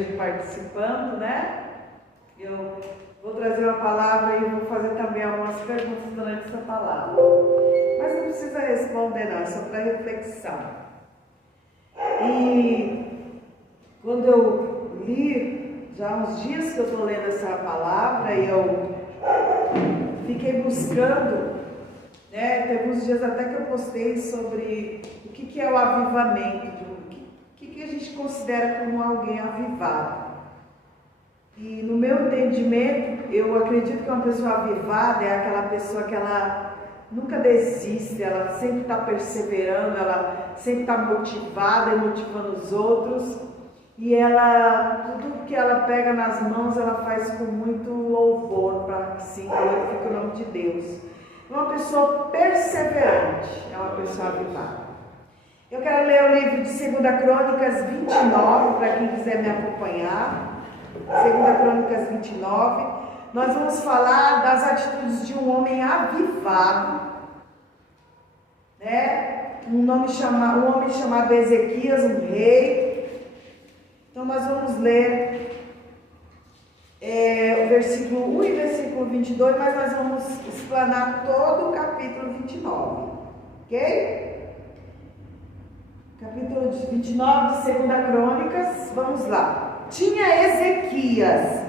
vejo participando, né? Eu vou trazer uma palavra e vou fazer também algumas perguntas durante essa palavra. Mas não precisa responder não, é só para reflexão. E quando eu li, já há uns dias que eu estou lendo essa palavra, e eu fiquei buscando, né? Teve uns dias até que eu postei sobre o que é o avivamento, o que a gente considera como alguém avivado. E no meu entendimento, eu acredito que uma pessoa avivada é aquela pessoa que ela nunca desiste, ela sempre está perseverando, ela sempre está motivada e motivando os outros. E ela, tudo que ela pega nas mãos, ela faz com muito louvor, para que sim, glorifique o nome de Deus. Uma pessoa perseverante é uma pessoa avivada. Eu quero ler o livro de 2 Crônicas 29, para quem quiser me acompanhar. 2 Crônicas 29. Nós vamos falar das atitudes de um homem avivado, né? Um homem chamado Ezequias, um rei. Então nós vamos ler o versículo 1 e versículo 22, mas nós vamos explanar todo o capítulo 29, ok? Capítulo 29 de 2 Crônicas, vamos lá. Tinha Ezequias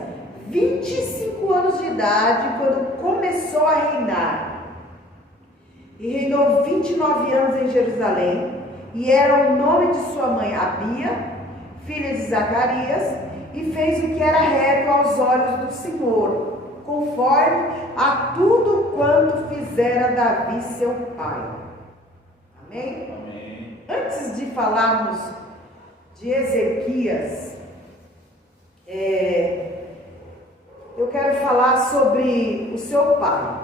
25 anos de idade quando começou a reinar. E reinou 29 anos em Jerusalém, e era o nome de sua mãe Abia, filha de Zacarias, e fez o que era reto aos olhos do Senhor, conforme a tudo quanto fizera Davi seu pai. Amém? Amém. Antes de falarmos de Ezequias, eu quero falar sobre o seu pai.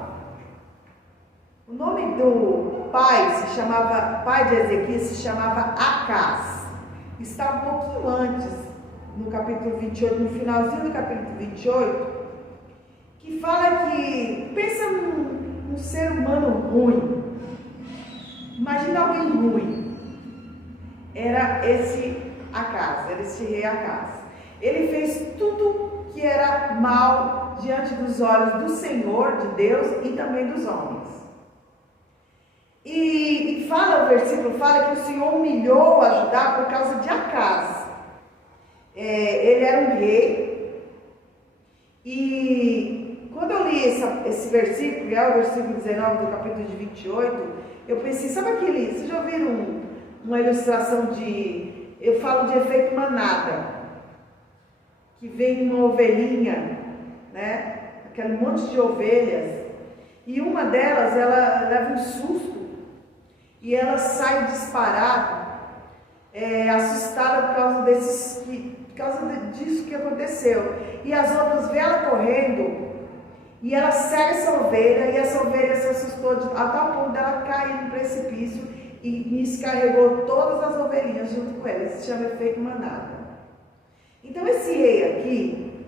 O nome do pai de Ezequias se chamava Acaz. Está um pouquinho antes, no capítulo 28, no finalzinho do capítulo 28, que fala que, pensa num ser humano ruim. Imagina alguém ruim. Era esse Acaz, era esse rei Acaz. Ele fez tudo que era mal diante dos olhos do Senhor, de Deus e também dos homens. E fala, o versículo fala que o Senhor humilhou a Judá por causa de Acaz. Ele era um rei. E quando eu li esse versículo, que é o versículo 19 do capítulo de 28, eu pensei, sabe aquele, vocês já viram uma ilustração eu falo de efeito manada, que vem uma ovelhinha, né? Aquele monte de ovelhas, e uma delas, ela leva um susto, e ela sai disparada, assustada por causa disso que aconteceu. E as outras vê ela correndo, e ela segue essa ovelha, e essa ovelha se assustou a tal ponto dela cair no precipício, e descarregou todas as ovelhinhas junto com ela. Isso se chama efeito manada. Então esse rei aqui,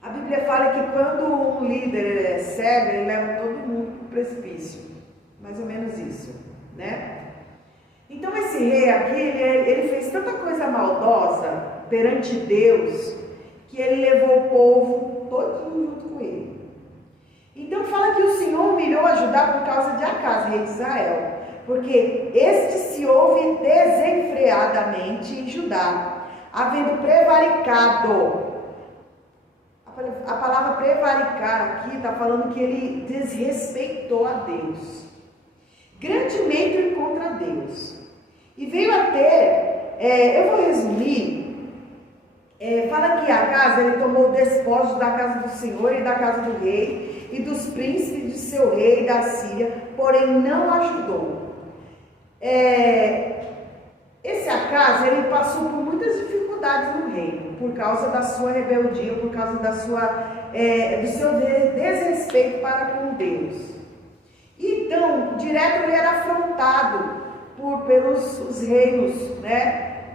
a Bíblia fala que quando um líder é cego, ele leva todo mundo para o precipício. Mais ou menos isso, né? Então esse rei aqui, ele fez tanta coisa maldosa perante Deus, que ele levou o povo todo junto com ele. Então fala que o Senhor humilhou a Judá por causa de Acaz, rei de Israel, porque este se ouve desenfreadamente em Judá, havendo prevaricado. A palavra prevaricar aqui está falando que ele desrespeitou a Deus, grandemente contra Deus, e veio a ter, eu vou resumir, fala que Acaz, ele tomou o despojos da casa do Senhor e da casa do rei, e dos príncipes de seu rei da Síria, porém não ajudou. Esse Acaz, ele passou por muitas dificuldades no reino, por causa da sua rebeldia, por causa do seu desrespeito para com Deus. Então, direto ele era afrontado pelos reinos, né?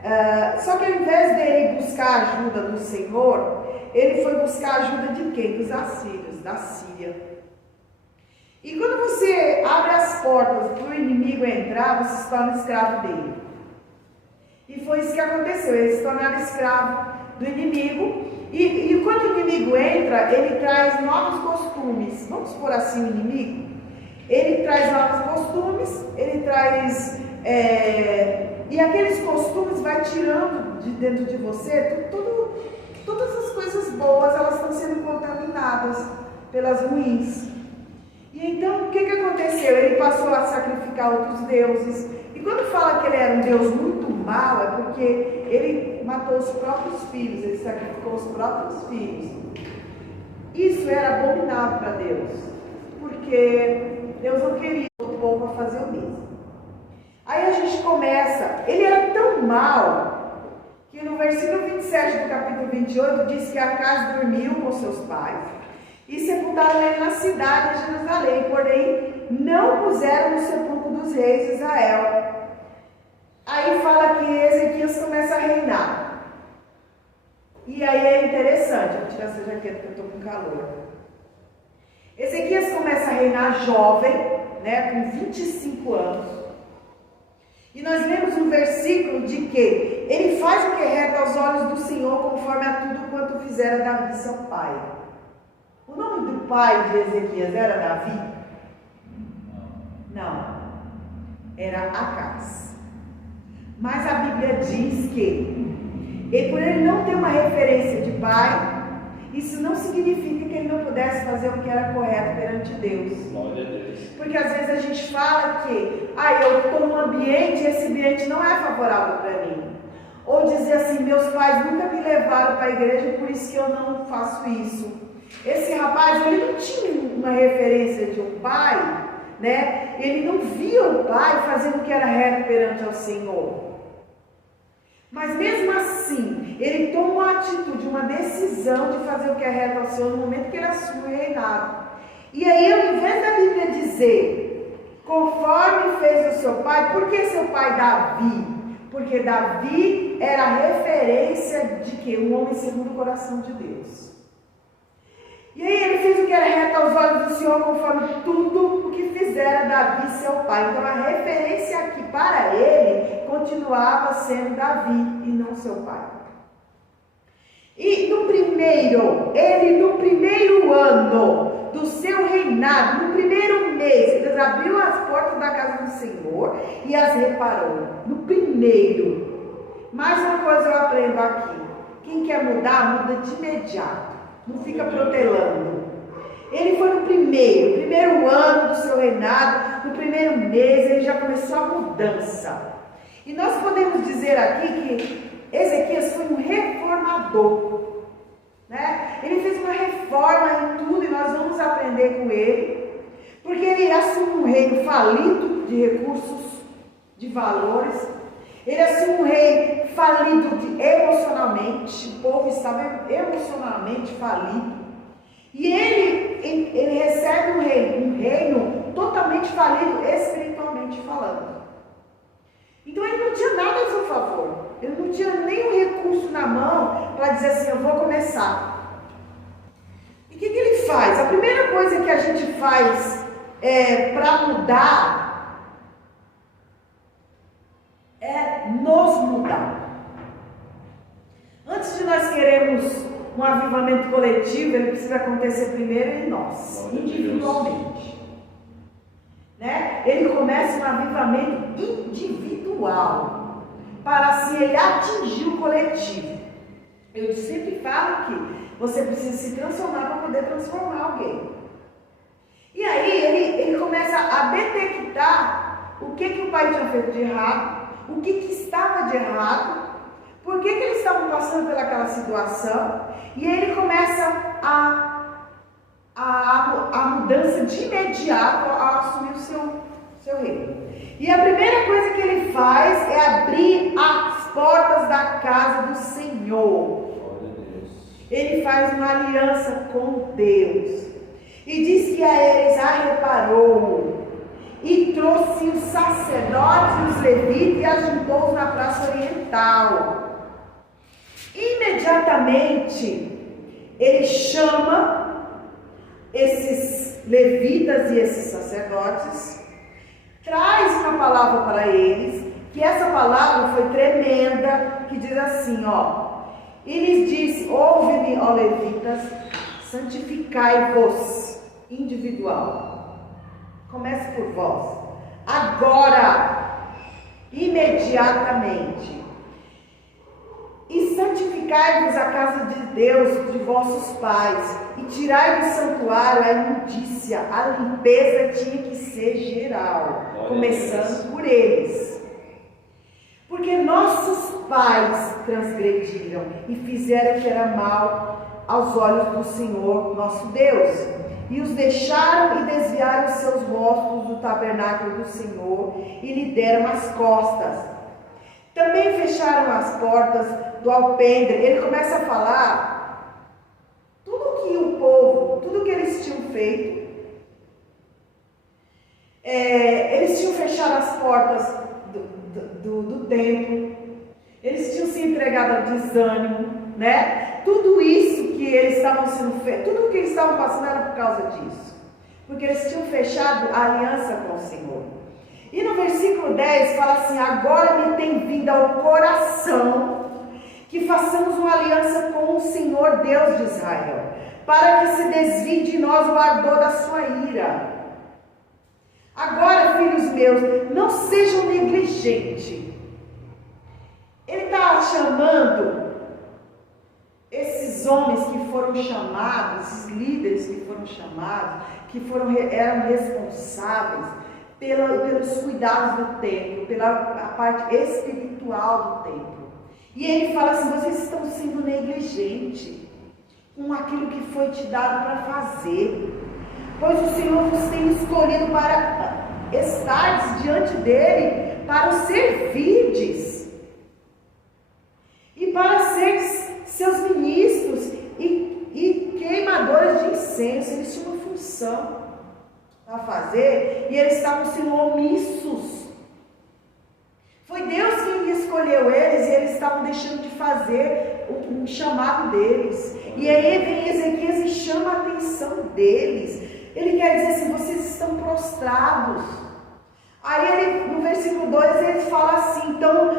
Só que ao invés dele buscar a ajuda do Senhor, ele foi buscar a ajuda de quem? Dos assírios, da Síria. E quando você abre as portas para o inimigo entrar, você se torna escravo dele. E foi isso que aconteceu, eles se tornaram escravos do inimigo. E quando o inimigo entra, ele traz novos costumes. Vamos por assim o inimigo? Ele traz novos costumes, ele traz... e aqueles costumes vai tirando de dentro de você, todas as coisas boas, elas estão sendo contaminadas pelas ruins. E então, o que aconteceu? Ele passou a sacrificar outros deuses. E quando fala que ele era um Deus muito mau, é porque ele matou os próprios filhos, ele sacrificou os próprios filhos. Isso era abominável para Deus, porque Deus não queria o povo a fazer o mesmo. Aí a gente começa, ele era tão mau, que no versículo 27 do capítulo 28, diz que Acaz dormiu com seus pais, e sepultaram ele na cidade de Jerusalém, porém não puseram no sepulcro dos reis de Israel. Aí fala que Ezequias começa a reinar. E aí é interessante, eu vou tirar essa jaqueta que eu estou com calor. Ezequias começa a reinar jovem, né, com 25 anos. E nós lemos um versículo de que ele faz o que é reto aos olhos do Senhor, conforme a tudo quanto fizera Davi seu pai. O nome do pai de Ezequias era Davi? Não, era Acaz. Mas a Bíblia diz que, e por ele não ter uma referência de pai, isso não significa que ele não pudesse fazer o que era correto perante Deus. Glória a Deus. Porque às vezes a gente fala que, eu estou num ambiente e esse ambiente não é favorável para mim. Ou dizer assim, meus pais nunca me levaram para a igreja, por isso que eu não faço isso. Esse rapaz, ele não tinha uma referência de um pai, né? Ele não via o pai fazendo o que era reto perante ao Senhor. Mas mesmo assim, ele toma uma atitude, uma decisão de fazer o que é reto ao Senhor no momento que ele assume o reinado. E aí, ao invés da Bíblia dizer, conforme fez o seu pai, por que seu pai Davi? Porque Davi era a referência de que? Um homem segundo o coração de Deus. E aí ele fez o que era reto aos olhos do Senhor, conforme tudo o que fizera Davi seu pai. Então a referência aqui para ele continuava sendo Davi e não seu pai. E no primeiro ano do seu reinado, no primeiro mês, ele abriu as portas da casa do Senhor e as reparou. No primeiro. Mais uma coisa eu aprendo aqui. Quem quer mudar, muda de imediato. Não fica protelando. Ele foi no primeiro ano do seu reinado, no primeiro mês, ele já começou a mudança. E nós podemos dizer aqui que Ezequias foi um reformador, né? Ele fez uma reforma em tudo e nós vamos aprender com ele, porque ele assumiu um reino falido de recursos, de valores. Ele assume um rei falido emocionalmente, o povo estava emocionalmente falido. E ele recebe um reino totalmente falido, espiritualmente falando. Então ele não tinha nada a seu favor. Ele não tinha nenhum recurso na mão para dizer assim, eu vou começar. E o que ele faz? A primeira coisa que a gente faz para mudar é nos mudar. Antes de nós queremos um avivamento coletivo, ele precisa acontecer primeiro em nós, individualmente. Né? Ele começa um avivamento individual, para assim ele atingir o coletivo. Eu sempre falo que você precisa se transformar para poder transformar alguém. E aí ele começa a detectar o que o pai tinha feito de errado, o que estava de errado, por que eles estavam passando pelaquela situação, e ele começa a mudança de imediato a assumir o seu reino. E a primeira coisa que ele faz é abrir as portas da casa do Senhor. Ele faz uma aliança com Deus, e diz que a eles a reparou, e trouxe os sacerdotes e os levitas e ajuntou-os na praça oriental. Imediatamente ele chama esses levitas e esses sacerdotes, traz uma palavra para eles, que essa palavra foi tremenda, que diz assim, E lhes disse: ouve-me, ó levitas, santificai-vos, individual. Comece por vós. Agora, imediatamente. E santificai-vos a casa de Deus, de vossos pais, e tirai do santuário a imundícia. A limpeza tinha que ser geral, começando por eles. Porque nossos pais transgrediram e fizeram o que era mal aos olhos do Senhor, nosso Deus, e os deixaram e desviaram os seus rostos do tabernáculo do Senhor e lhe deram as costas. Também fecharam as portas do alpendre. Ele começa a falar tudo que o povo, tudo que eles tinham feito. Eles tinham fechado as portas do templo, eles tinham se entregado ao desânimo, né? Tudo isso que eles estavam sendo feito, tudo que eles estavam passando era por causa disso, porque eles tinham fechado a aliança com o Senhor. E no versículo 10 fala assim: agora me tem vindo ao coração que façamos uma aliança com o Senhor Deus de Israel, para que se desvie de nós o ardor da sua ira. Agora, filhos meus, não sejam negligentes. Ele está chamando esses homens que foram chamados, esses líderes que foram chamados, eram responsáveis pelos cuidados do templo, pela parte espiritual do templo. E ele fala assim: vocês estão sendo negligentes com aquilo que foi te dado para fazer. Pois o Senhor vos tem escolhido para estar diante dele, para os servirdes e para ser seus ministros e queimadores de incenso. Eles tinham uma função a fazer e eles estavam sendo omissos. Foi Deus quem escolheu eles e eles estavam deixando de fazer o chamado deles. E aí vem Ezequias e chama a atenção deles. Ele quer dizer assim: vocês estão prostrados. Aí ele, no versículo 2, ele fala assim: então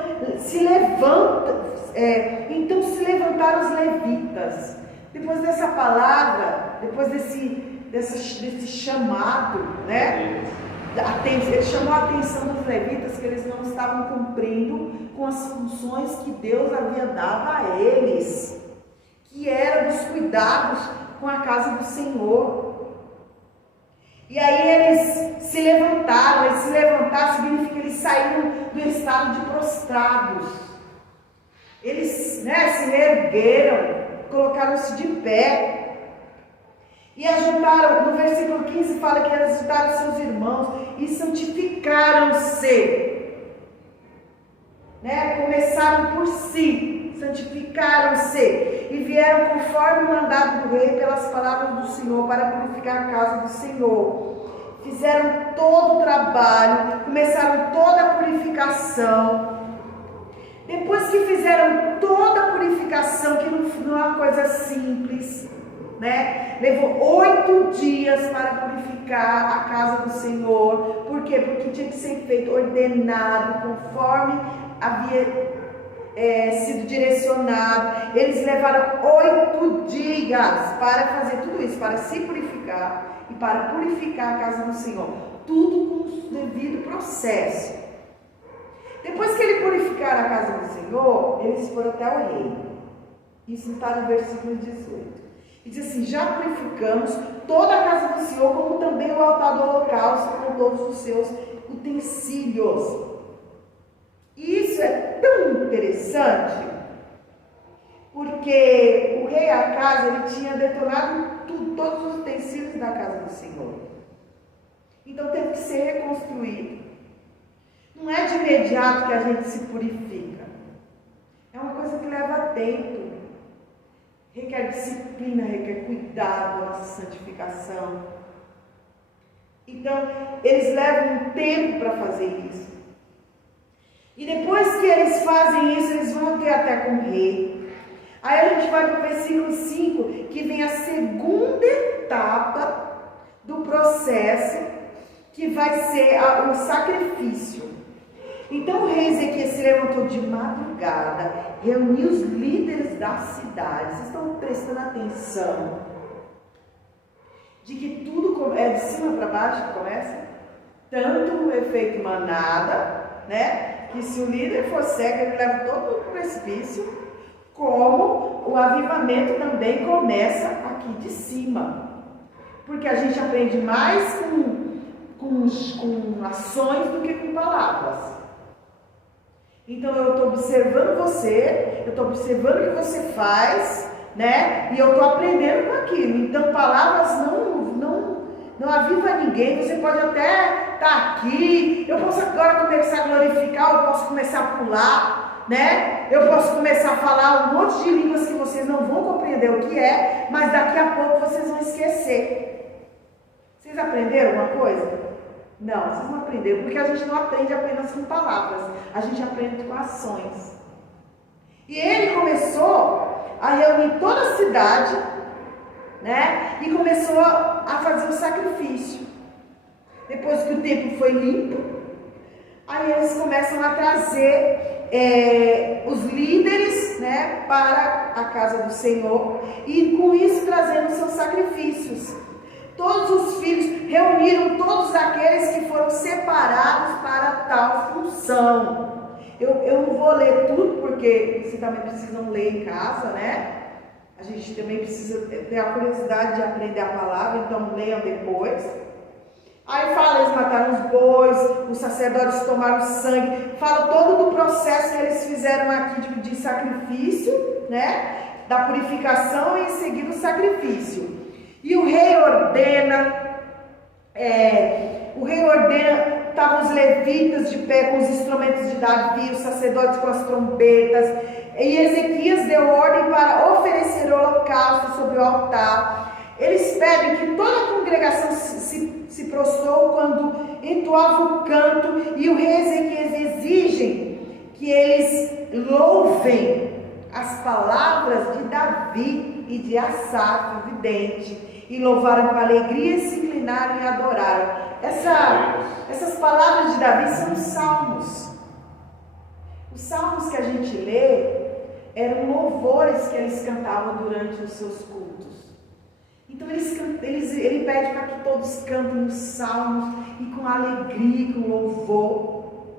se levantaram os levitas. Depois dessa palavra, depois desse chamado, né? Ele chamou a atenção dos levitas que eles não estavam cumprindo com as funções que Deus havia dado a eles, que era dos cuidados com a casa do Senhor. E aí eles se levantaram. Se levantar significa que eles saíram do estado de prostrados. Eles, se ergueram, colocaram-se de pé. E ajuntaram, no versículo 15 fala que eles ajuntaram seus irmãos e santificaram-se. Começaram por si, santificaram-se e vieram conforme o mandado do rei pelas palavras do Senhor para purificar a casa do Senhor. Fizeram todo o trabalho, começaram toda a purificação. Depois que fizeram toda a purificação, que não é uma coisa simples, levou 8 dias para purificar a casa do Senhor. Por quê? Porque tinha que ser feito ordenado, conforme havia sido direcionado. Eles levaram 8 dias para fazer tudo isso, para se purificar e para purificar a casa do Senhor. Tudo com o devido processo. Depois que eles purificaram a casa do Senhor, eles foram até o rei. Isso está no versículo 18. E diz assim: já purificamos toda a casa do Senhor, como também o altar do holocausto, com todos os seus utensílios. E isso é tão interessante, porque o rei Acaz, ele tinha detonado todos os utensílios da casa do Senhor. Então teve que ser reconstruído. Não é de imediato que a gente se purifica. É uma coisa que leva tempo. Requer disciplina, requer cuidado, a nossa santificação. Então, eles levam um tempo para fazer isso. E depois que eles fazem isso, eles vão ter até com o rei. Aí a gente vai para o versículo 5, que vem a segunda etapa do processo, que vai ser o sacrifício. Então o rei Ezequias se levantou de madrugada, reuniu os líderes da da cidade. Vocês estão prestando atenção de que tudo é de cima para baixo que começa? Tanto o efeito manada, né? Que se o líder for cego, ele leva todo mundo para o precipício, como o avivamento também começa aqui de cima. Porque a gente aprende mais com ações do que com palavras. Então eu estou observando você, eu estou observando o que você faz, né? E eu estou aprendendo com aquilo. Então palavras não aviva ninguém. Você pode até estar aqui, eu posso agora começar a glorificar, eu posso começar a pular, né? Eu posso começar a falar um monte de línguas que vocês não vão compreender o que é, mas daqui a pouco vocês vão esquecer. Vocês aprenderam alguma coisa? Não, vocês não aprenderam, porque a gente não aprende apenas com palavras, a gente aprende com ações. E ele começou a reunir toda a cidade, né? E começou a fazer o sacrifício. Depois que o templo foi limpo, aí eles começam a trazer os líderes, né, para a casa do Senhor, e com isso trazendo seus sacrifícios. Todos os filhos reuniram todos aqueles que foram separados para tal função. Eu não vou ler tudo, porque vocês também precisam ler em casa, né? A gente também precisa ter a curiosidade de aprender a palavra, então leiam depois. Aí fala, eles mataram os bois, os sacerdotes tomaram sangue, fala todo do processo que eles fizeram aqui de sacrifício, né? Da purificação e em seguida o sacrifício. E o rei ordena, estavam os levitas de pé com os instrumentos de Davi, os sacerdotes com as trombetas, e Ezequias deu ordem para oferecer holocausto sobre o altar. Eles pedem que toda a congregação se prostrou quando entoava o canto, e o rei Ezequias exige que eles louvem as palavras de Davi e de Asaf, o vidente, e louvaram com alegria e se inclinaram e adoraram. Essas palavras de Davi são os salmos. Os salmos que a gente lê eram louvores que eles cantavam durante os seus cultos. Então ele pede para que todos cantem os salmos e com alegria, com louvor.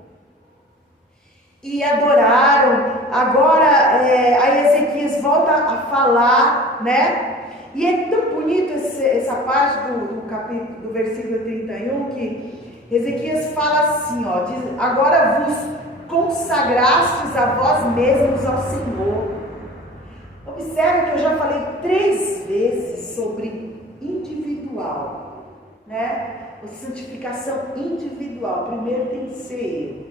E adoraram. Agora aí Ezequias volta a falar, né? E é tão bonito essa parte do versículo 31, que Ezequias fala assim, ó, diz, agora vos consagrastes a vós mesmos ao Senhor. Observe que eu já falei 3 vezes sobre individual, né? A santificação individual, primeiro tem que ser ele.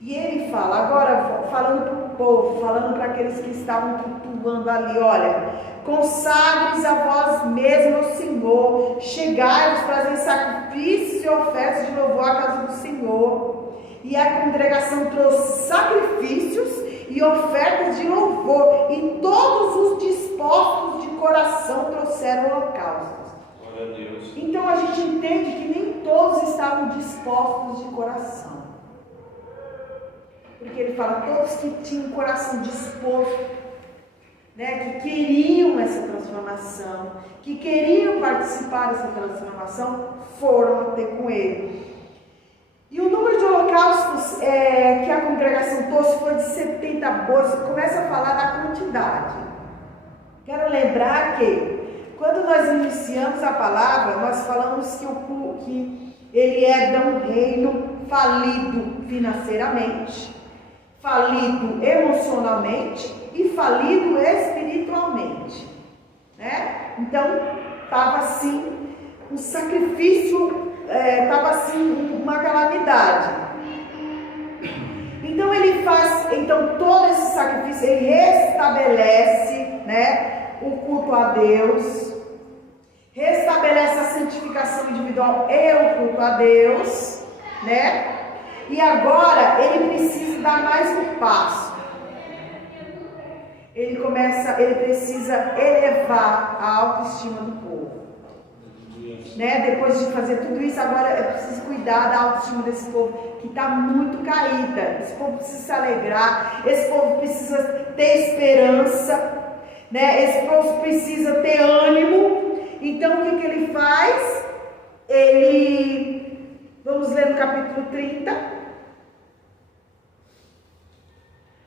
E ele fala, agora falando para o povo, falando para aqueles que estavam cultuando ali, olha, consagres a vós mesmos ao Senhor, chegai-vos, trazer sacrifícios e ofertas de louvor à casa do Senhor. E a congregação trouxe sacrifícios e ofertas de louvor, e todos os dispostos de coração trouxeram holocaustos. Glória a Deus. Então a gente entende que nem todos estavam dispostos de coração. Porque ele fala, todos que tinham o coração disposto, né, que queriam essa transformação, que queriam participar dessa transformação, foram até com ele. E o número de holocaustos que a congregação trouxe foi de 70 bois. Começa a falar da quantidade. Quero lembrar que quando nós iniciamos a palavra, nós falamos que ele é de um reino falido financeiramente, falido emocionalmente e falido espiritualmente, né? Então estava assim um sacrifício, estava assim uma calamidade. Então ele faz, todo esse sacrifício, ele restabelece, né, o culto a Deus, restabelece a santificação individual e o culto a Deus, né? E agora ele precisa dar mais um passo. Ele precisa elevar a autoestima do povo. Né? Depois de fazer tudo isso, agora é preciso cuidar da autoestima desse povo, que está muito caída. Esse povo precisa se alegrar, esse povo precisa ter esperança, né? Esse povo precisa ter ânimo. Então o que ele faz? Vamos ler no capítulo 30.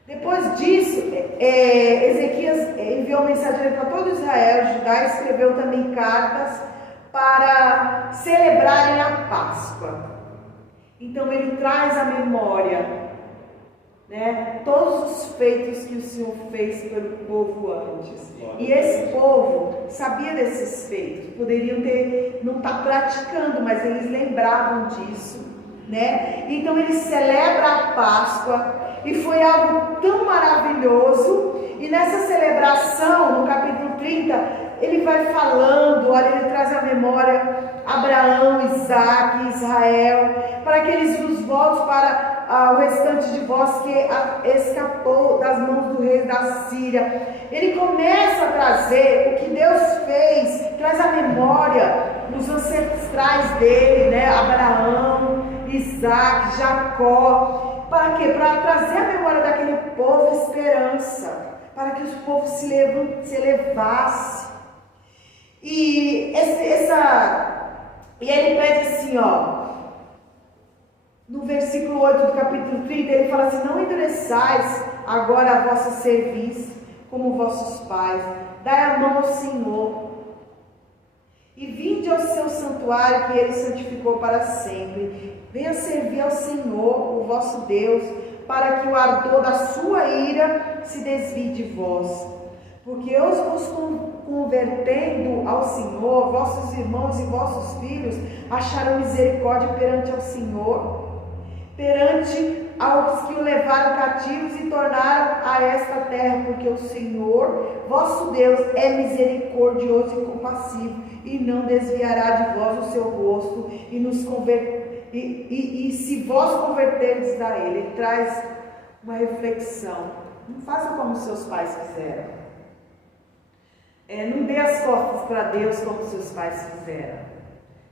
Depois disso, Ezequias enviou mensageiro para todo Israel, Judá, e escreveu também cartas para celebrarem a Páscoa. Então ele traz à memória, né, todos os feitos que o Senhor fez pelo povo antes. E esse povo sabia desses feitos, poderiam não estar praticando, mas eles lembravam disso, né? Então ele celebra a Páscoa. E foi algo tão maravilhoso. E nessa celebração, no capítulo 30, ele vai falando, olha, ele traz à memória Abraão, Isaac, Israel, para que eles nos voltem para o restante de vós que escapou das mãos do rei da Síria. Ele começa a trazer o que Deus fez, traz à memória os ancestrais dele, né? Abraão, Isaac, Jacó. Para quê? Para trazer à memória daquele povo esperança, para que os povos se elevassem. E ele pede assim, no versículo 8 do capítulo 30, ele fala assim: não endureçais agora a vossa cerviz como vossos pais, dai a mão ao Senhor, e vinde ao seu santuário que ele santificou para sempre. Venha servir ao Senhor, o vosso Deus, para que o ardor da sua ira se desvie de vós. Porque eu vos convertendo ao Senhor, vossos irmãos e vossos filhos acharam misericórdia perante ao Senhor, perante aos que o levaram cativos e tornaram a esta terra, porque o Senhor, vosso Deus, é misericordioso e compassivo, e não desviará de vós o seu rosto, e se vós converterdes a ele. Ele traz uma reflexão: não faça como seus pais fizeram, não dê as costas para Deus como seus pais fizeram,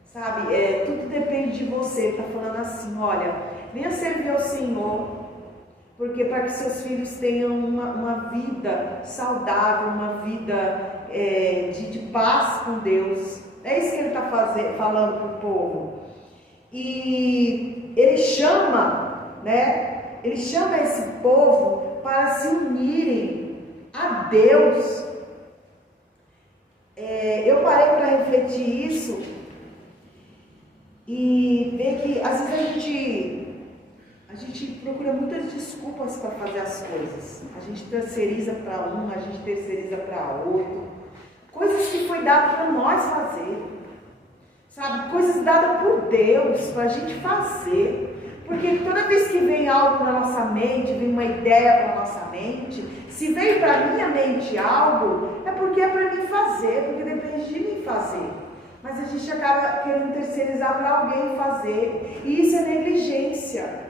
sabe? Tudo depende de você. Ele está falando assim: olha, venha servir ao Senhor, porque para que seus filhos tenham uma vida saudável, uma vida de paz com Deus. É isso que ele está falando para o povo. E ele chama, né? Ele chama esse povo para se unirem a Deus. Eu parei para refletir isso e ver que às vezes a gente procura muitas desculpas para fazer as coisas. A gente terceiriza para um, a gente terceiriza para outro. Coisas que foi dado para nós fazer, sabe? Coisas dadas por Deus para a gente fazer. Porque toda vez que vem algo na nossa mente, vem uma ideia para a nossa mente, se veio para a minha mente algo, é porque é para mim fazer, porque depende de mim fazer. Mas a gente acaba querendo terceirizar para alguém fazer, e isso é negligência.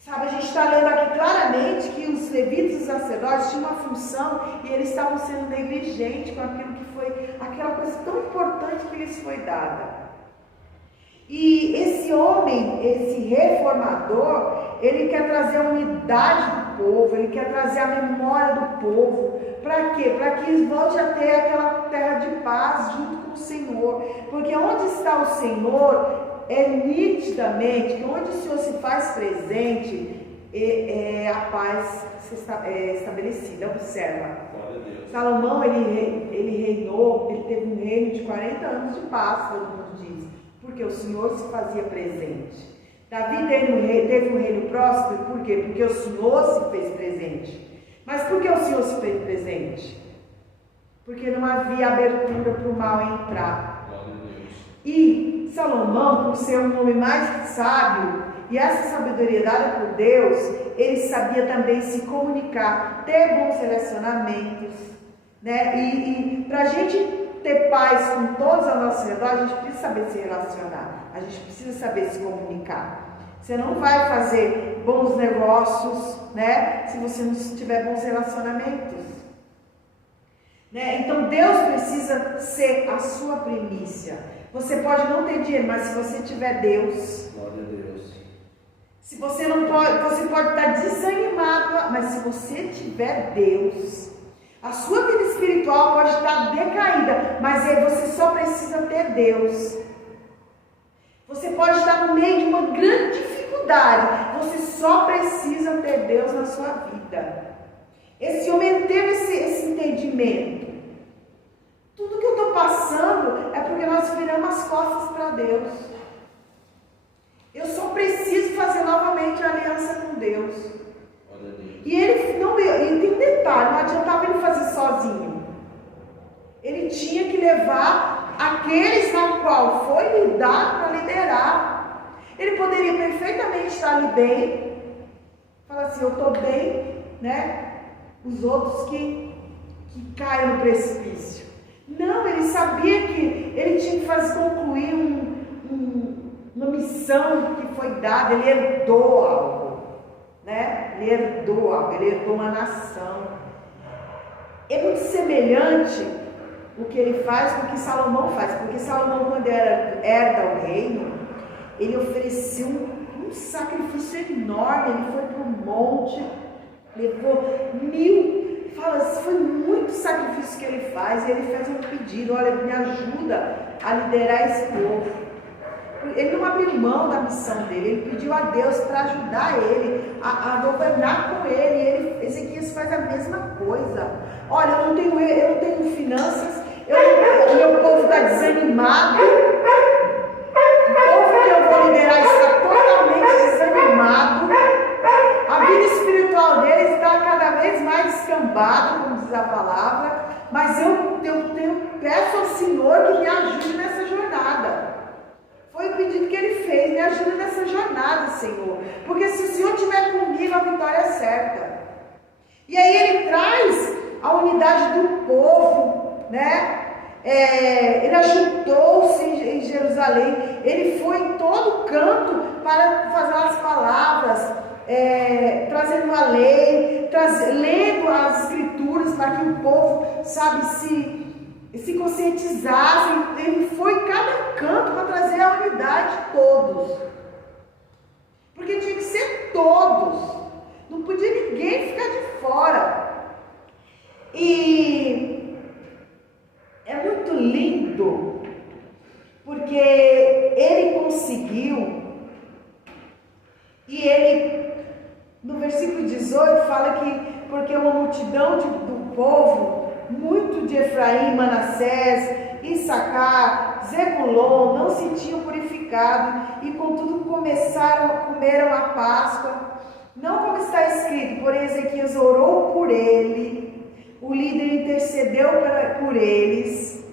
Sabe, a gente está lendo aqui claramente que os levitas e os sacerdotes tinham uma função e eles estavam sendo negligentes com aquilo que foi, aquela coisa tão importante que lhes foi dada. E esse homem, esse reformador, ele quer trazer a unidade do povo, ele quer trazer a memória do povo. Para quê? Para que eles voltem a ter aquela terra de paz junto com o Senhor. Porque onde está o Senhor, nitidamente que onde o Senhor se faz presente, a paz estabelecida. Observa, Salomão, ele reinou, ele teve um reino de 40 anos de paz, todo mundo diz, porque o Senhor se fazia presente. Davi teve um reino próspero, por quê? Porque o Senhor se fez presente. Mas por que o Senhor se fez presente? Porque não havia abertura para o mal entrar. E Salomão, por ser um homem mais sábio, e essa sabedoria dada por Deus, ele sabia também se comunicar, ter bons relacionamentos, né? E para a gente ter paz com todos ao nosso redor, a gente precisa saber se relacionar, a gente precisa saber se comunicar. Você não vai fazer bons negócios, né, se você não tiver bons relacionamentos, né? Então Deus precisa ser a sua primícia. Você pode não ter dinheiro, mas se você tiver Deus, glória a Deus. Se você não pode, você pode estar desanimado, mas se você tiver Deus, a sua vida espiritual pode estar decaída, mas você só precisa ter Deus. Você pode estar no meio de uma grande dificuldade, você só precisa ter Deus na sua vida. Esse homem teve esse entendimento. Tudo que eu estou passando é porque nós viramos as costas para Deus. Eu só preciso fazer novamente a aliança com Deus. E ele não, e tem um detalhe, não adiantava ele fazer sozinho. Ele tinha que levar aqueles na qual foi lhe dado para liderar. Ele poderia perfeitamente estar ali bem, falar assim, eu estou bem, né? Os outros que caem no precipício. Não, ele sabia que ele tinha que concluir uma missão que foi dada, ele herdou algo, né? Ele herdou algo, ele herdou uma nação. É muito semelhante o que ele faz com o que Salomão faz, porque Salomão, quando herda o reino, ele ofereceu um sacrifício enorme, ele foi para o monte, levou 1000, foi muito sacrifício que ele faz, e ele fez um pedido, olha, me ajuda a liderar esse povo. Ele não abriu mão da missão dele, ele pediu a Deus para ajudar ele, a governar com ele. Ezequias faz a mesma coisa. Olha, eu não tenho finanças, o meu povo está desanimado, o povo que eu vou liderar está totalmente desanimado, a vida espiritual deles está cada vez mais descambada, como diz a palavra, mas eu peço ao Senhor que me ajude nessa jornada. Foi o pedido que ele fez, me ajuda nessa jornada, Senhor, porque se o Senhor estiver comigo, a vitória é certa. E aí ele traz a unidade do povo, né? Ele ajuntou-se em Jerusalém, ele foi em todo canto para fazer as palavras, trazendo a lei, lendo as escrituras para que o povo, se conscientizassem. Ele foi em cada canto para trazer a unidade de todos, porque tinha que ser todos, não podia ninguém ficar de fora. E é muito lindo, porque ele conseguiu, e ele, no versículo 18, fala que porque uma multidão do povo, muito de Efraim, Manassés, Issacar, Zebulon, não se tinham purificado, e contudo comeram a Páscoa, não como está escrito, porém Ezequias orou por ele, o líder intercedeu por eles,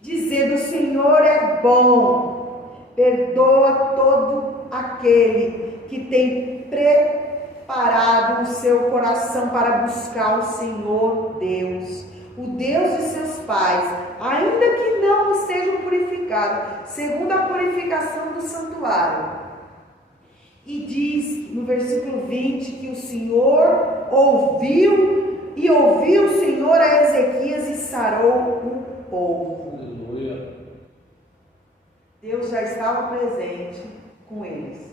dizendo, o Senhor é bom, perdoa todo aquele que tem preparado o seu coração para buscar o Senhor Deus, o Deus de seus pais, ainda que não estejam purificados, segundo a purificação do santuário. E diz no versículo 20 que o Senhor ouviu o Senhor a Ezequias e sarou o povo. Aleluia. Deus já estava presente com eles.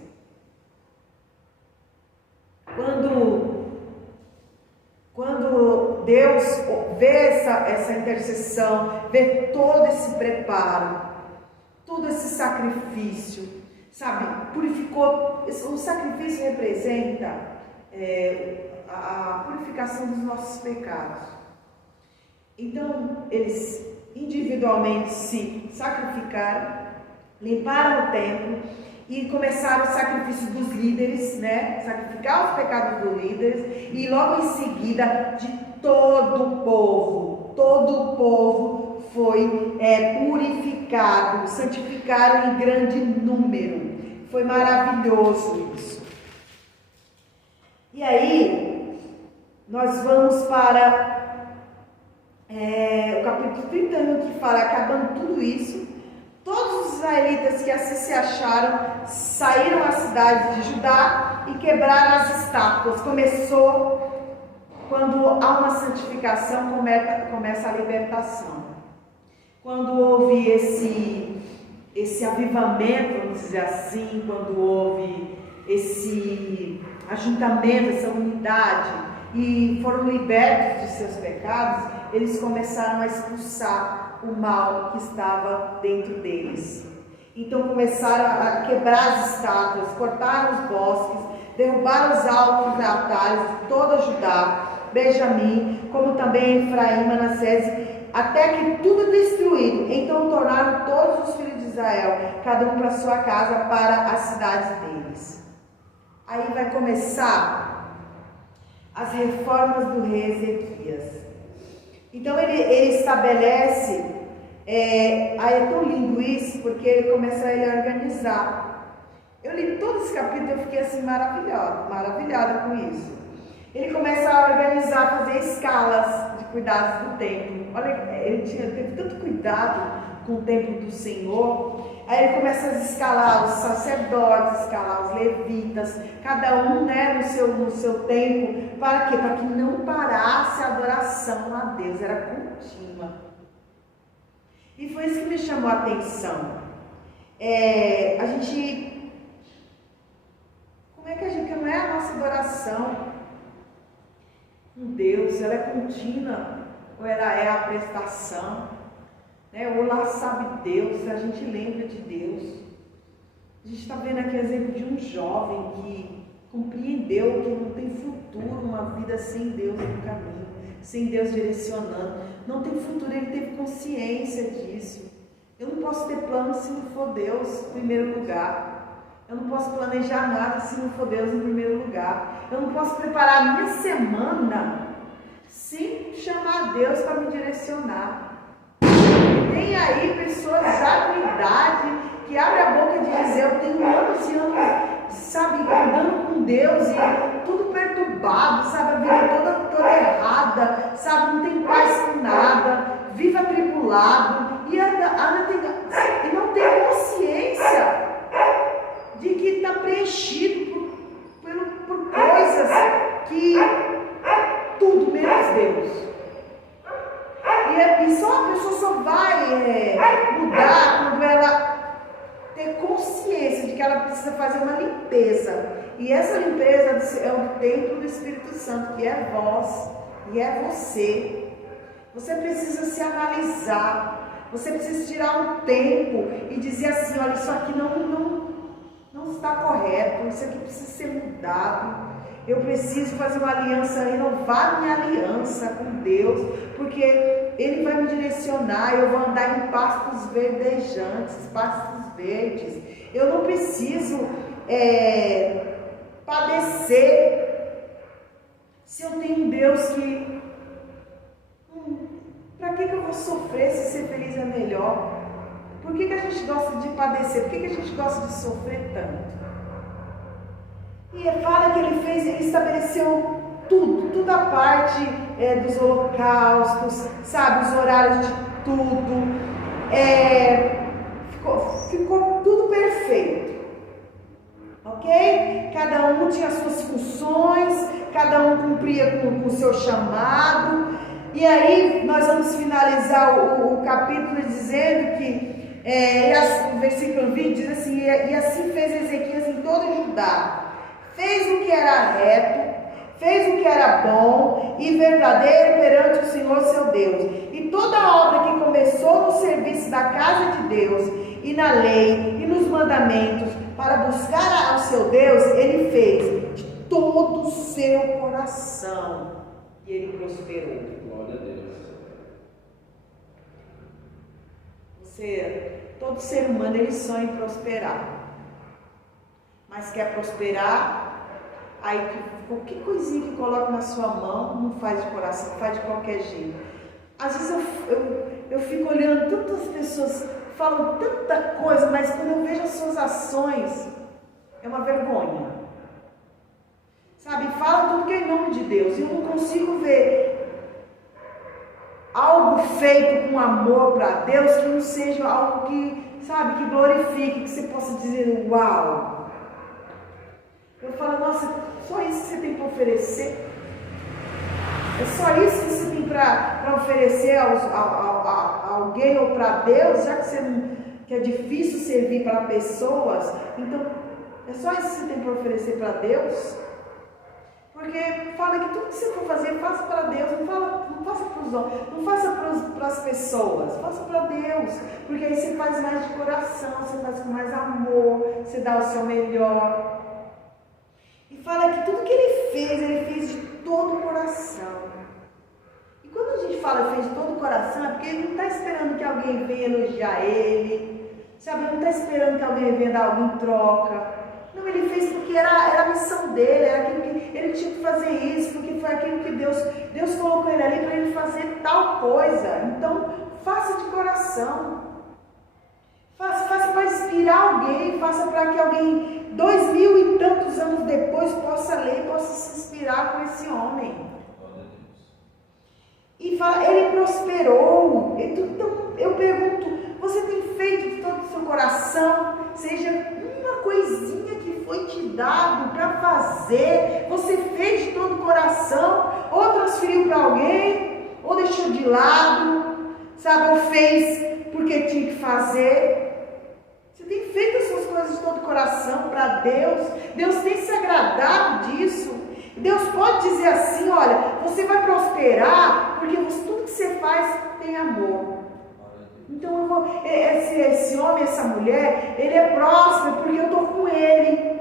Quando Deus vê essa intercessão, vê todo esse preparo, todo esse sacrifício, purificou. O sacrifício representa a purificação dos nossos pecados. Então, eles individualmente se sacrificaram, limparam o templo e começaram o sacrifício dos líderes, né? Sacrificar os pecados dos líderes, e logo em seguida de todo o povo foi purificado, santificado em grande número. Foi maravilhoso isso. E aí, nós vamos para o capítulo 31, que fala, acabando tudo isso, todos os israelitas que assim se acharam, saíram à cidade de Judá e quebraram as estátuas. Começou quando há uma santificação, começa a libertação. Quando houve esse avivamento, vamos dizer assim, quando houve esse ajuntamento, essa unidade, e foram libertos de seus pecados, eles começaram a expulsar o mal que estava dentro deles. Então começaram a quebrar as estátuas, cortaram os bosques, derrubaram os altos altares de toda Judá, Benjamim, como também Efraim, Manassés, até que tudo destruído. Então tornaram todos os filhos de Israel, cada um para sua casa, para as cidades deles. Aí vai começar as reformas do rei Ezequias. Então ele estabelece, aí é tão lindo isso, porque ele começa a organizar. Eu li todo esse capítulo e eu fiquei assim maravilhada com isso. Ele começa a organizar, fazer escalas de cuidados do templo. Olha, ele teve tanto cuidado com o templo do Senhor. Aí ele começa a escalar os sacerdotes, escalar os levitas, cada um, né, no seu tempo. Para quê? Para que não parasse a adoração a Deus, era contínua. E foi isso que me chamou a atenção. Como é que a gente, não é a nossa adoração com Deus, ela é contínua, ou ela é a prestação, né? Ou lá sabe Deus, a gente lembra de Deus. A gente está vendo aqui o exemplo de um jovem que compreendeu que não tem futuro uma vida sem Deus no caminho, sem Deus direcionando, não tem futuro, ele teve consciência disso. Eu não posso ter plano se não for Deus em primeiro lugar. Eu não posso planejar nada se não for Deus em primeiro lugar. Eu não posso preparar a minha semana sem chamar Deus para me direcionar. Tem aí pessoas já com idade que abrem a boca e dizem: eu tenho anos e anos, sabe, andando com Deus e tudo perturbado, sabe, a vida toda errada, sabe, não tem paz com nada, vive atribulado e não tem consciência de que está preenchido por coisas que tudo menos Deus. E só a pessoa só vai mudar quando ela ter consciência de que ela precisa fazer uma limpeza. E essa limpeza é o templo do Espírito Santo, que é vós e é você. Você precisa se analisar. Você precisa tirar um tempo e dizer assim: olha, isso aqui não está correto, isso aqui precisa ser mudado. Eu preciso fazer uma aliança, renovar minha aliança com Deus, porque Ele vai me direcionar. Eu vou andar em pastos verdejantes, pastos verdes. Eu não preciso padecer se eu tenho um Deus que para que eu vou sofrer se ser feliz é melhor? Por que a gente gosta de padecer? Por que a gente gosta de sofrer tanto? E fala que ele estabeleceu tudo a parte dos holocaustos, sabe, os horários de tudo. Ficou tudo perfeito. Ok? Cada um tinha as suas funções, cada um cumpria com o seu chamado. E aí nós vamos finalizar o capítulo dizendo que o versículo 20 diz assim: e assim fez Ezequias em todo Judá, fez o que era reto, fez o que era bom e verdadeiro perante o Senhor seu Deus, e toda a obra que começou no serviço da casa de Deus, e na lei, e nos mandamentos, para buscar ao seu Deus, ele fez de todo o seu coração, e ele prosperou. Glória a Deus. Todo ser humano, ele sonha em prosperar, mas quer prosperar, aí qualquer coisinha que coloca na sua mão, não faz de coração, faz de qualquer jeito. Às vezes eu fico olhando, tantas pessoas falam tanta coisa, mas quando eu vejo as suas ações, é uma vergonha, sabe, fala tudo que é em nome de Deus, e eu não consigo ver algo feito com amor para Deus que não seja algo que, sabe, que glorifique, que você possa dizer: uau. Eu falo: nossa, só isso que você tem para oferecer? É só isso que você tem para oferecer a alguém ou para Deus, já que é difícil servir para pessoas? Então É só isso que você tem para oferecer para Deus? Porque fala que tudo que você for fazer, faça para Deus, não faça para os homens, não faça para as pessoas, faça para Deus, porque aí você faz mais de coração, você faz com mais amor, você dá o seu melhor. E fala que tudo que ele fez de todo o coração. E quando a gente fala fez de todo o coração, é porque ele não está esperando que alguém venha elogiar ele, sabe? Ele não está esperando que alguém venha dar algo em troca. Não, ele fez porque era a missão dele, era aquilo que ele tinha que fazer isso, porque foi aquilo que Deus colocou ele ali para ele fazer tal coisa. Então, faça de coração. Faça para inspirar alguém, faça para que alguém, 2000 e tantos anos depois, possa ler e possa se inspirar com esse homem. E fala, ele prosperou. Então, eu pergunto, você tem feito de todo o seu coração, seja uma coisinha que foi te dado para fazer, você fez de todo o coração, ou transferiu para alguém, ou deixou de lado, sabe, ou fez porque tinha que fazer. Você tem feito as suas coisas de todo o coração para Deus. Deus tem se agradado disso. Deus pode dizer assim, olha, você vai prosperar porque tudo que você faz tem amor. Então esse homem, essa mulher, ele é próspero porque eu estou com ele.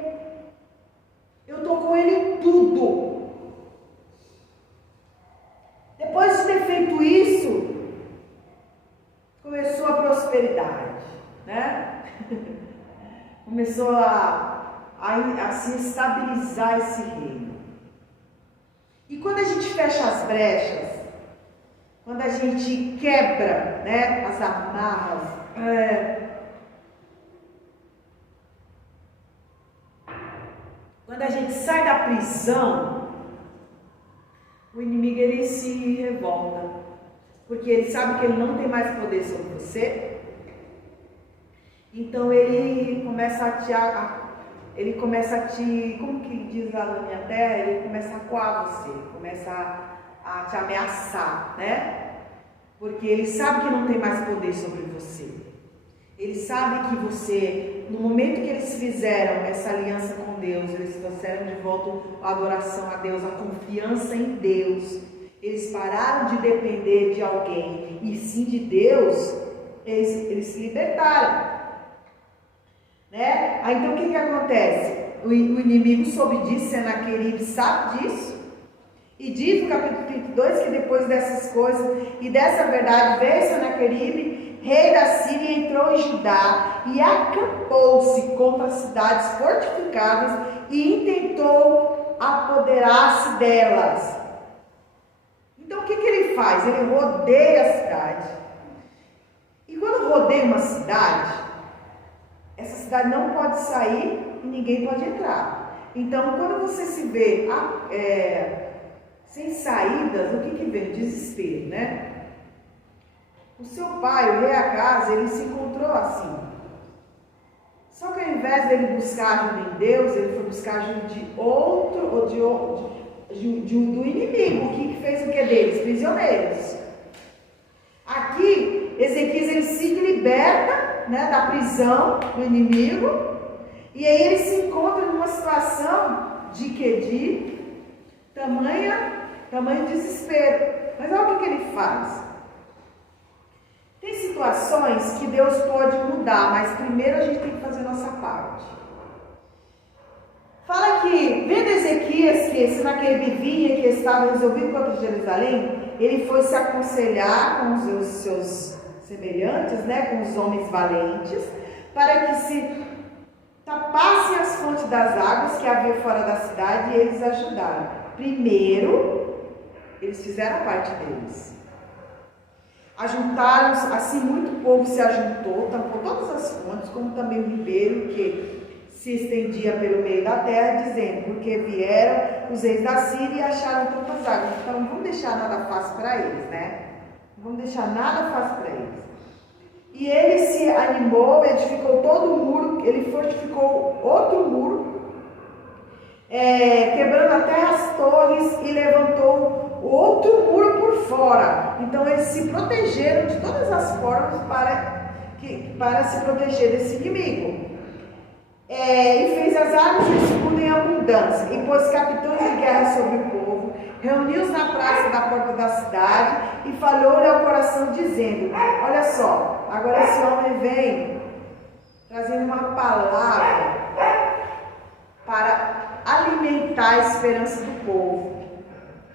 Eu estou com ele em tudo. Depois de ter feito isso, começou a prosperidade, né? Começou a se estabilizar esse reino. E quando a gente fecha as brechas, quando a gente quebra, né, as amarras, quando a gente sai da prisão, o inimigo ele se revolta, porque ele sabe que ele não tem mais poder sobre você. Então ele começa a te, como que diz lá na minha terra, ele começa a acuar você, começa a te ameaçar, né? Porque ele sabe que não tem mais poder sobre você. Ele sabe que você, no momento que eles fizeram essa aliança com Deus, eles trouxeram de volta a adoração a Deus, a confiança em Deus. Eles pararam de depender de alguém e sim de Deus, eles se libertaram. Né? Aí então o que acontece? O inimigo soube disso, Senaqueribe sabe disso, e diz no capítulo 32 que depois dessas coisas e dessa verdade veio Senaqueribe, rei da Síria, entrou em Judá e acampou-se contra as cidades fortificadas e intentou apoderar-se delas. Então o que ele faz? Ele rodeia a cidade. E quando rodeia uma cidade, essa cidade não pode sair e ninguém pode entrar. Então, quando você se vê sem saídas, o que vem? Desespero, né? O seu pai, o rei Acaz, ele se encontrou assim. Só que ao invés dele buscar ajuda em Deus, ele foi buscar ajuda de outro, ou do inimigo, que fez o que deles? Prisioneiros. Aqui, Ezequias ele se liberta, né, da prisão do inimigo, e aí ele se encontra numa situação de tamanho desespero. Mas olha o que ele faz. Tem situações que Deus pode mudar, mas primeiro a gente tem que fazer a nossa parte. Fala que, vendo Ezequias que Senaqueribe vinha, que estava resolvido contra Jerusalém, ele foi se aconselhar com os seus semelhantes, né, com os homens valentes, para que se tapassem as fontes das águas que havia fora da cidade, e eles ajudaram. Primeiro, eles fizeram a parte deles. Ajuntaram, assim muito povo se ajuntou, tampou todas as fontes, como também o ribeiro que se estendia pelo meio da terra, dizendo, porque vieram os reis da Síria e acharam tantas águas. Então não vamos deixar nada fácil para eles, né? Não vamos deixar nada fácil para eles. E ele se animou, edificou todo o muro, ele fortificou outro muro, quebrando até as torres, e levantou outro muro por fora. Então eles se protegeram de todas as formas para se proteger desse inimigo. E fez as armas de escudo em abundância, e pôs capitães de guerra sobre o povo, reuniu-os na praça da porta da cidade, e falou-lhe ao coração, dizendo: olha só, agora esse homem vem trazendo uma palavra para alimentar a esperança do povo.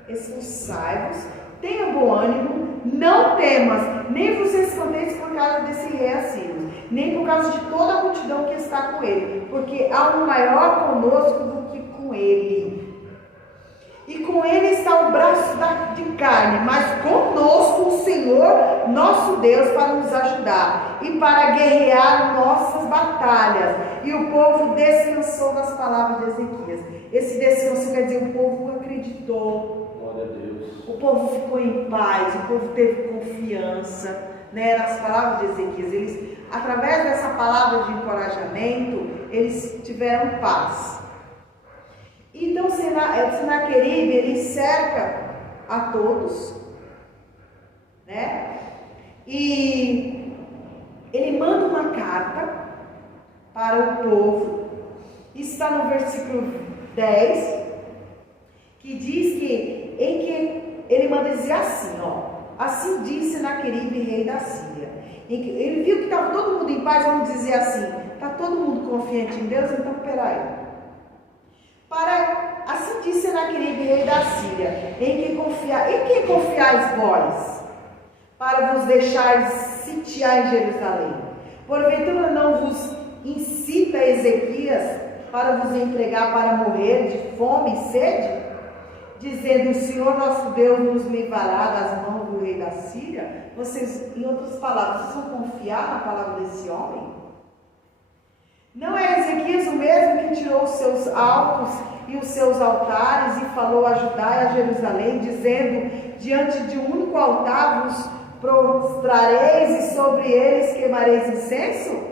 Esforçai-vos, tenha bom ânimo, não temas, nem vos escondeis por causa desse rei assírio, nem por causa de toda a multidão que está com ele, porque há um maior conosco do que com ele. E com ele está o braço de carne, mas conosco o Senhor, nosso Deus, para nos ajudar e para guerrear nossas batalhas. E o povo descansou nas palavras de Ezequias. Esse descanso quer dizer, o povo acreditou. Glória a Deus. O povo ficou em paz, o povo teve confiança, nas palavras de Ezequias. Eles, através dessa palavra de encorajamento, eles tiveram paz. Então Senaqueribe, ele cerca a todos, e ele manda uma carta para o povo. Está no versículo 10, que diz que ele manda dizer assim, assim disse Senaqueribe, rei da Síria. Ele viu que estava todo mundo em paz, vamos dizer assim, está todo mundo confiante em Deus, então peraí. Assim disse Senaqueribe, rei da Síria, em quem confiais vós, para vos deixar sitiar em Jerusalém? Porventura não vos incita Ezequias para vos entregar para morrer de fome e sede? Dizendo, o Senhor nosso Deus nos livrará das mãos do rei da Síria? Vocês, em outras palavras, vocês vão confiar na palavra desse homem? Não é Ezequias o mesmo que tirou os seus altos e os seus altares e falou a Judá e a Jerusalém, dizendo, diante de um único altar vos prostrareis e sobre eles queimareis incenso?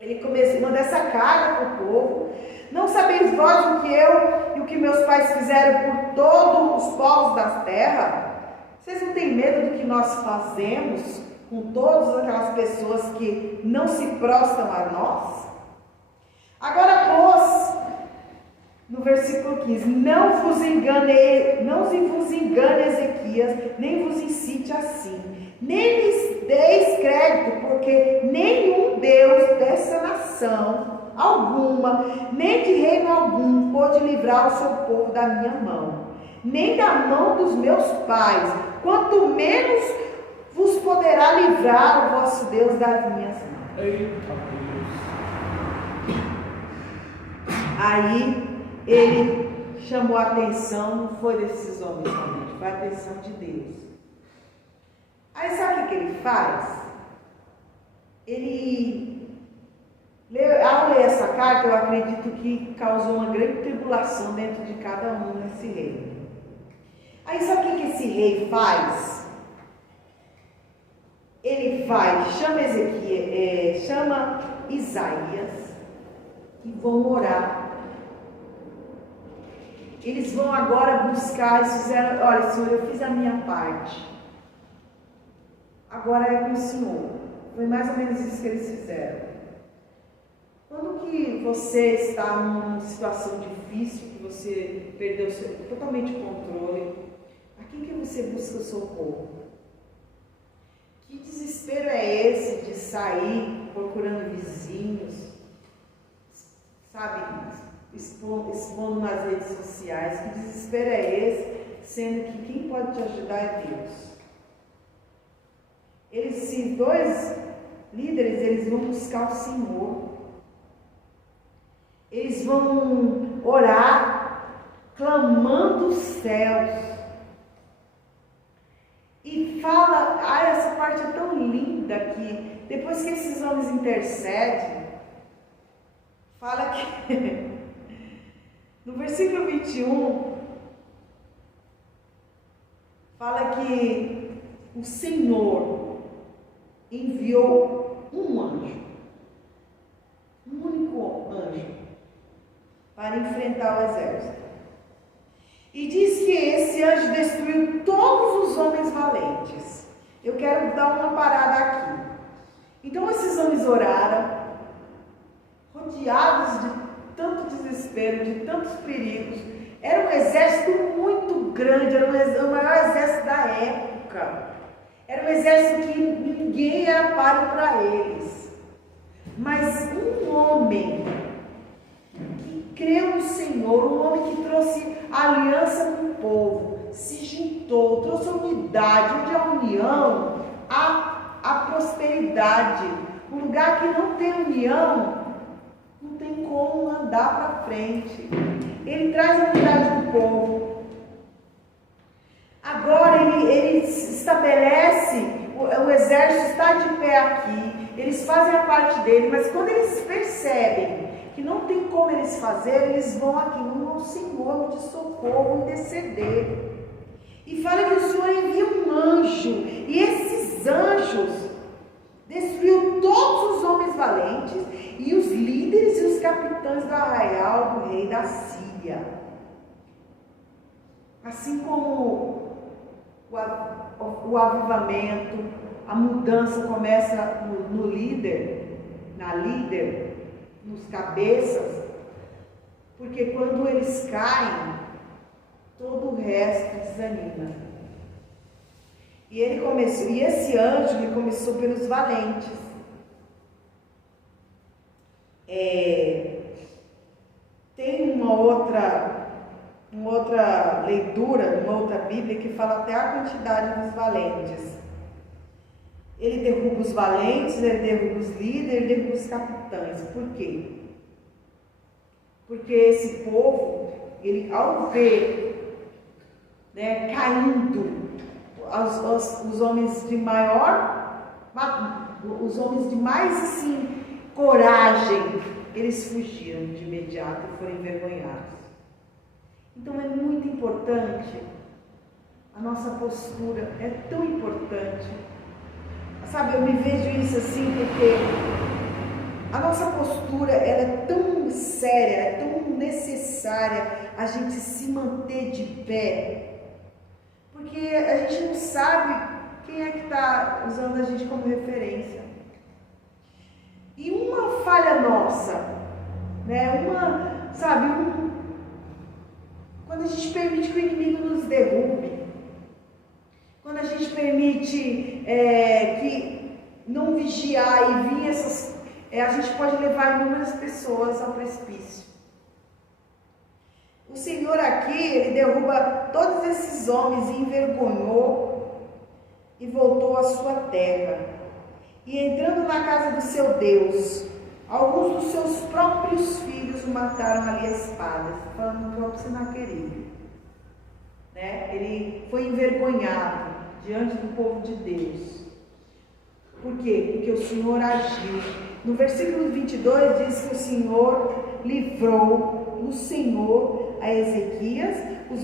Ele manda essa carta para o povo. Não sabeis vós o que eu e o que meus pais fizeram por todos os povos da terra? Vocês não têm medo do que nós fazemos com todas aquelas pessoas que não se prostram a nós? Agora, pois, no versículo 15, não vos engane Ezequias, nem vos incite assim, nem lhes deis crédito, porque nenhum Deus dessa nação alguma, nem de reino algum, pôde livrar o seu povo da minha mão, nem da mão dos meus pais, quanto menos vos poderá livrar o vosso Deus das minhas mãos. Eita Deus. Aí ele chamou a atenção, não foi desses homens somente, foi a atenção de Deus. Aí sabe o que ele faz? Ao ler essa carta, eu acredito que causou uma grande tribulação dentro de cada um nesse reino. Aí sabe o que esse rei faz? Ele vai, chama Isaías e vão orar. Eles vão agora buscar, eles fizeram, olha Senhor, eu fiz a minha parte, agora é com o Senhor. Foi mais ou menos isso que eles fizeram. Quando que você está numa situação difícil, que você perdeu totalmente o controle, a quem que você busca socorro? Que desespero é esse de sair procurando vizinhos, sabe, expondo nas redes sociais? Que desespero é esse, sendo que quem pode te ajudar é Deus? Esses dois líderes, eles vão buscar o Senhor. Eles vão orar, clamando os céus. E fala, essa parte é tão linda que depois que esses homens intercedem, fala que no versículo 21, fala que o Senhor enviou um anjo, um único anjo, para enfrentar o exército. E diz que esse anjo destruiu todos os homens valentes. Eu quero dar uma parada aqui. Então esses homens oraram, rodeados de tanto desespero, de tantos perigos. Era um exército muito grande, era o maior exército da época. Era um exército que ninguém era páreo para eles. Mas um homem que creu no Senhor, um homem que trouxe aliança com o povo, se juntou, trouxe unidade. Onde há união, há prosperidade. Um lugar que não tem união, não tem como andar para frente. Ele traz a unidade do povo. Agora ele estabelece, o exército está de pé aqui, eles fazem a parte dele, mas quando eles percebem que não tem como eles fazerem, eles vão aqui no Senhor de socorro, interceder. E fala que o Senhor envia um anjo, e esses anjos destruiu todos os homens valentes e os líderes e os capitães do arraial do rei da Síria. Assim como o avivamento, a mudança começa no líder, na líder, nos cabeças, porque quando eles caem, todo o resto desanima. E esse anjo ele começou pelos valentes. Tem uma outra leitura, uma outra Bíblia que fala até a quantidade dos valentes. Ele derruba os valentes, ele derruba os líderes, ele derruba os capitães. Por quê? Porque esse povo, ele ao ver, caindo os homens de mais assim, coragem, eles fugiram de imediato e foram envergonhados. Então é muito importante, a nossa postura é tão importante. Sabe, eu me vejo isso assim porque a nossa postura ela é tão séria, é tão necessária a gente se manter de pé. Porque a gente não sabe quem é que está usando a gente como referência. E uma falha nossa, quando a gente permite que o inimigo nos derrube, quando a gente permite que não vigiar e vir a gente pode levar inúmeras pessoas ao precipício. O Senhor aqui, ele derruba todos esses homens e envergonhou e voltou à sua terra. E entrando na casa do seu Deus, alguns dos seus próprios filhos o mataram ali a espada, falando do próprio Senaqueribe. Ele foi envergonhado diante do povo de Deus. Por quê? Porque o Senhor agiu. No versículo 22 diz que o Senhor livrou o Senhor a Ezequias, os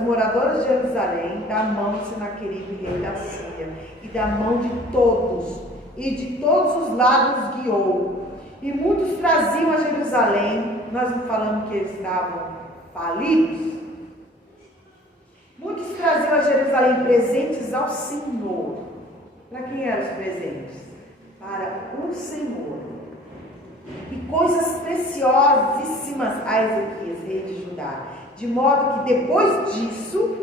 moradores de Jerusalém, da mão de Senaqueribe, rei da Síria, e da mão de todos, e de todos os lados guiou. E muitos traziam a Jerusalém, nós não falamos que eles estavam falidos? Muitos traziam a Jerusalém presentes ao Senhor. Para quem eram os presentes? Para o Senhor. E coisas preciosíssimas a Ezequias, rei de Judá. De modo que depois disso,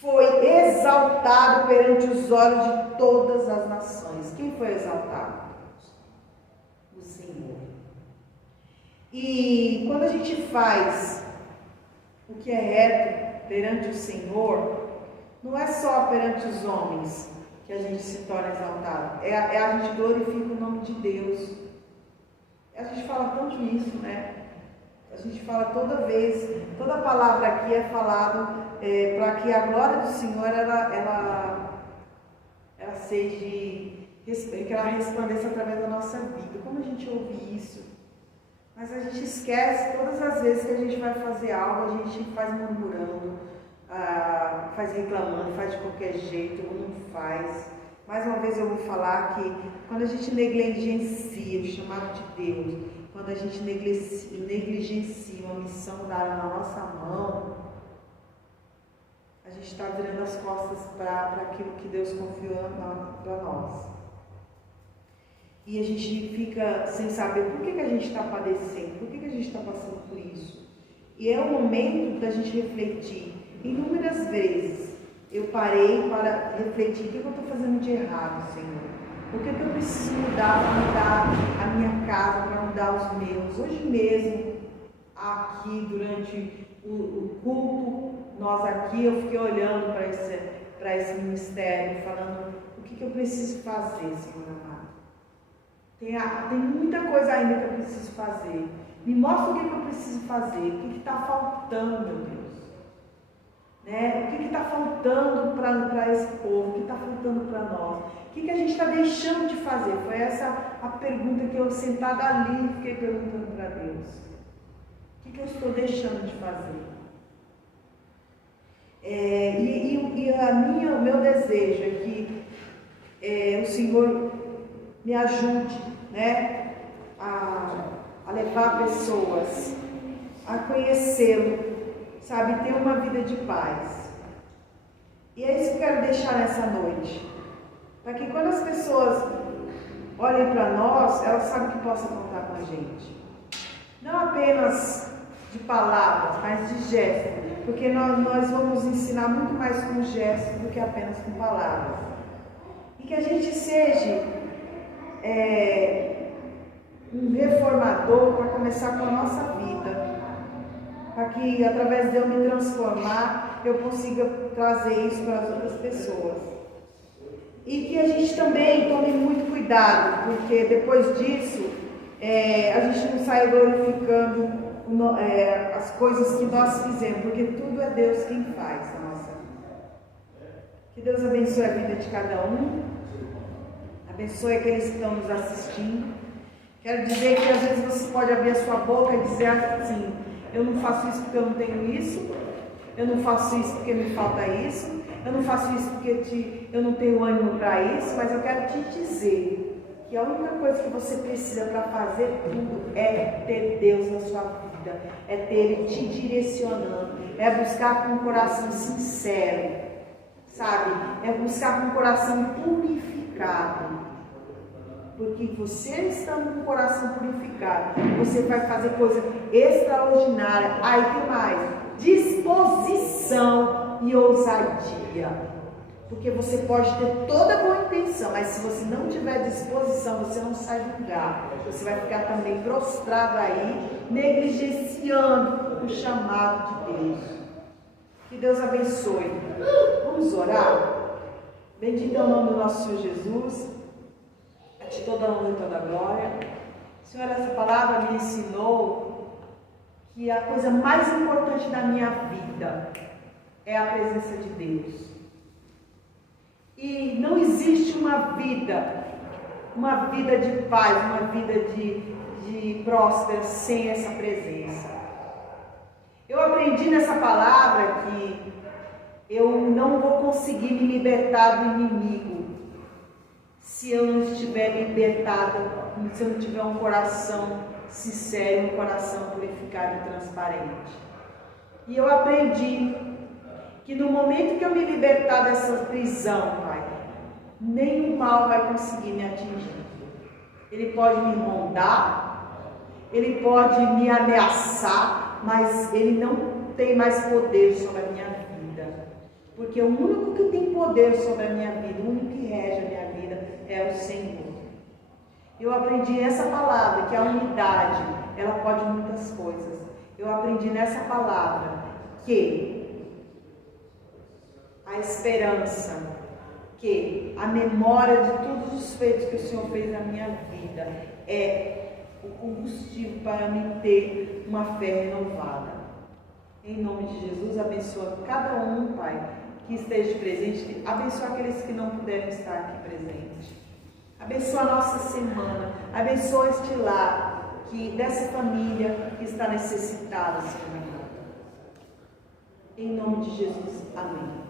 foi exaltado perante os olhos de todas as nações. Quem foi exaltado? O Senhor. E quando a gente faz o que é reto perante o Senhor, não é só perante os homens que a gente se torna exaltado, a gente glorifica o nome de Deus. A gente fala tanto isso, A gente fala toda vez, toda palavra aqui é falado para que a glória do Senhor ela seja, que ela resplandeça através da nossa vida. Como a gente ouve isso? Mas a gente esquece todas as vezes que a gente vai fazer algo, a gente faz murmurando, faz reclamando, faz de qualquer jeito, ou não faz. Mais uma vez eu vou falar que quando a gente negligencia o chamado de Deus, quando a gente negligencia uma missão dada na nossa mão, a gente está virando as costas para aquilo que Deus confiou para nós. E a gente fica sem saber por que a gente está padecendo, por que a gente está passando por isso. E é o momento da gente refletir. Inúmeras vezes eu parei para refletir: o que eu estou fazendo de errado, Senhor? O que eu preciso mudar para mudar a minha casa, para mudar os meus? Hoje mesmo, aqui durante o culto, nós aqui, eu fiquei olhando para esse ministério, falando: o que eu preciso fazer, Senhor amado? Tem muita coisa ainda que eu preciso fazer. Me mostra o que eu preciso fazer, o que está faltando, meu Deus. Né? O que está faltando para esse povo, o que está faltando para nós? O que a gente está deixando de fazer? Foi essa a pergunta que eu, sentada ali, fiquei perguntando para Deus. O que eu estou deixando de fazer? O meu desejo é que o Senhor me ajude, né, a levar pessoas a conhecê-lo, sabe, ter uma vida de paz. E é isso que eu quero deixar nessa noite, para que quando as pessoas olhem para nós, elas sabem que possam contar com a gente. Não apenas de palavras, mas de gestos, porque nós vamos ensinar muito mais com gestos do que apenas com palavras. E que a gente seja um reformador para começar com a nossa vida, para que através de eu me transformar, eu consiga trazer isso para as outras pessoas. E que a gente também tome muito cuidado, porque depois disso, a gente não sai glorificando as coisas que nós fizemos, porque tudo é Deus quem faz na nossa vida. Que Deus abençoe a vida de cada um, abençoe aqueles que estão nos assistindo. Quero dizer que às vezes você pode abrir a sua boca e dizer assim: eu não faço isso porque eu não tenho isso, eu não faço isso porque me falta isso, eu não faço isso porque eu não tenho ânimo para isso, mas eu quero te dizer que a única coisa que você precisa para fazer tudo é ter Deus na sua vida, é ter Ele te direcionando, é buscar com um coração sincero, sabe? É buscar com um coração purificado. Porque você estando com o coração purificado, você vai fazer coisa extraordinária. Aí tem mais: disposição e ousadia. Porque você pode ter toda a boa intenção, mas se você não tiver disposição, você não sai do lugar. Você vai ficar também prostrado aí, negligenciando o chamado de Deus. Que Deus abençoe. Vamos orar? Bendito é o nome do nosso Senhor Jesus. A Ti toda a honra e toda a glória. Senhor, essa palavra me ensinou que a coisa mais importante da minha vida é a presença de Deus. E não existe uma vida de paz, uma vida de próspera sem essa presença. Eu aprendi nessa palavra que eu não vou conseguir me libertar do inimigo se eu não estiver libertada, se eu não tiver um coração sincero, um coração purificado e transparente. E eu aprendi que no momento que eu me libertar dessa prisão, Pai, nenhum mal vai conseguir me atingir. Ele pode me rondar, ele pode me ameaçar, mas ele não tem mais poder sobre a minha vida. Porque o único que tem poder sobre a minha vida, o único que rege a minha vida é o Senhor. Eu aprendi nessa palavra que a unidade, ela pode muitas coisas. Eu aprendi nessa palavra que a esperança, que a memória de todos os feitos que o Senhor fez na minha vida é o combustível para me ter uma fé renovada. Em nome de Jesus, abençoa cada um, Pai, que esteja presente, abençoa aqueles que não puderam estar aqui presentes. Abençoa a nossa semana, abençoa este lar, dessa família que está necessitada, Senhor. Em nome de Jesus, amém.